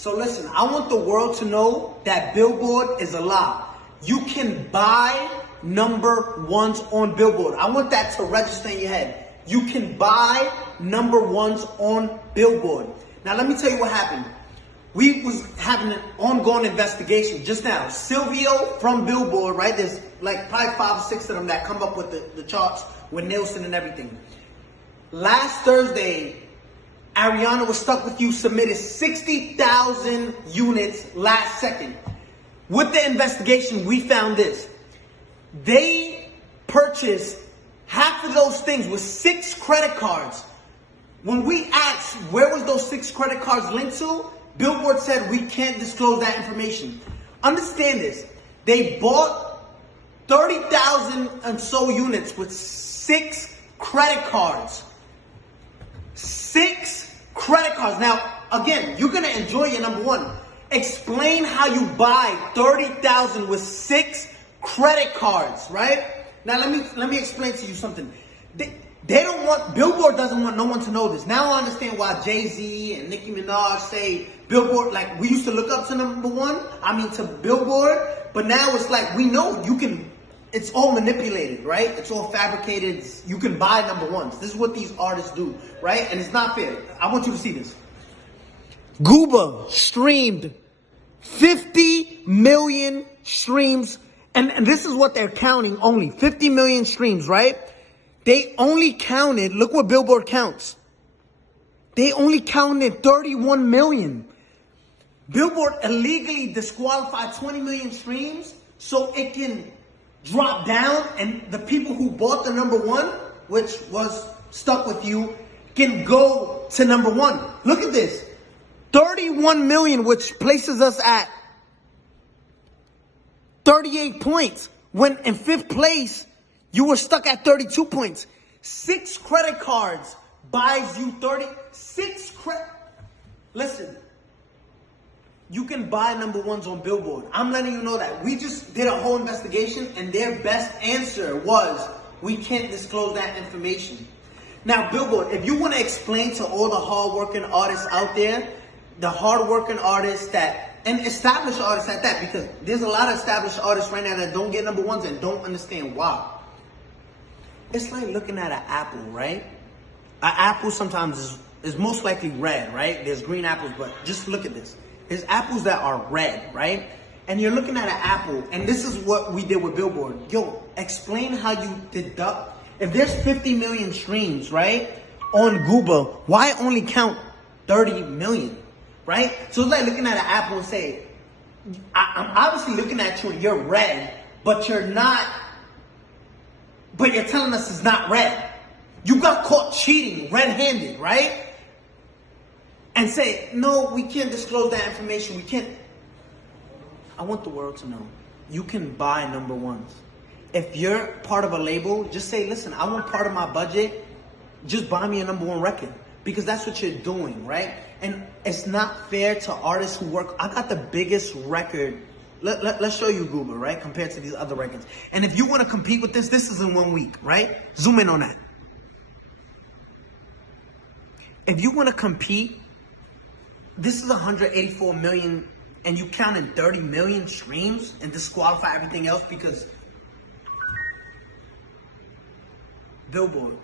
So listen, I want the world to know that Billboard is a lie. You can buy number ones on Billboard. I want that to register in your head. You can buy number ones on Billboard. Now let me tell you what happened. We was having an ongoing investigation just now. Silvio from Billboard, right? There's like probably 5 or 6 of them that come up with the charts with Nielsen and everything. Last Thursday, Ariana Was Stuck With You submitted 60,000 units last second. With the investigation, we found this. They purchased half of those things with 6 credit cards. When we asked where was those 6 credit cards linked to, Billboard said we can't disclose that information. Understand this. They bought 30,000 and so units with 6 credit cards. 6 credit cards. Now, again, you're going to enjoy your number one. Explain how you buy 30,000 with 6 credit cards, right? Now, let me explain to you something. They don't want, Billboard doesn't want no one to know this. Now I understand why Jay-Z and Nicki Minaj say Billboard, like we used to look up to number one, to Billboard, but now it's like we know you can, it's all manipulated, right? It's all fabricated. You can buy number ones. This is what these artists do, right? And it's not fair. I want you to see this. Gooba streamed 50 million streams, and this is what they're counting only, 50 million streams, right? They only counted, look what Billboard counts. They only counted 31 million. Billboard illegally disqualified 20 million streams so it can drop down and the people who bought the number one, which was Stuck With You, can go to number one. Look at this. 31 million, which places us at 38 points. When in 5th place, you were stuck at 32 points. 6 credit cards buys you 36 credit. Listen, you can buy number ones on Billboard. I'm letting you know that. We just did a whole investigation and their best answer was, we can't disclose that information. Now, Billboard, if you want to explain to all the hard-working artists out there, the hard-working artists that, and established artists at that, because there's a lot of established artists right now that don't get number ones and don't understand why. It's like looking at an apple, right? An apple sometimes is most likely red, right? There's green apples, but just look at this. There's apples that are red, right? And you're looking at an apple, and this is what we did with Billboard. Yo, explain how you deduct. If there's 50 million streams, right, on Gooba, why only count 30 million, right? So it's like looking at an apple and say, I'm obviously looking at you and you're red, but you're not, but you're telling us it's not red. You got caught cheating red-handed, right? And say, no, we can't disclose that information. We can't. I want the world to know. You can buy number ones. If you're part of a label, just say, listen, I want part of my budget. Just buy me a number one record. Because that's what you're doing, right? And it's not fair to artists who work. I got the biggest record. Let's show you Google, right? Compared to these other records. And if you want to compete with this is in 1 week, right? Zoom in on that. If you want to compete, this is 184 million and you counted 30 million streams and disqualify everything else because Billboard.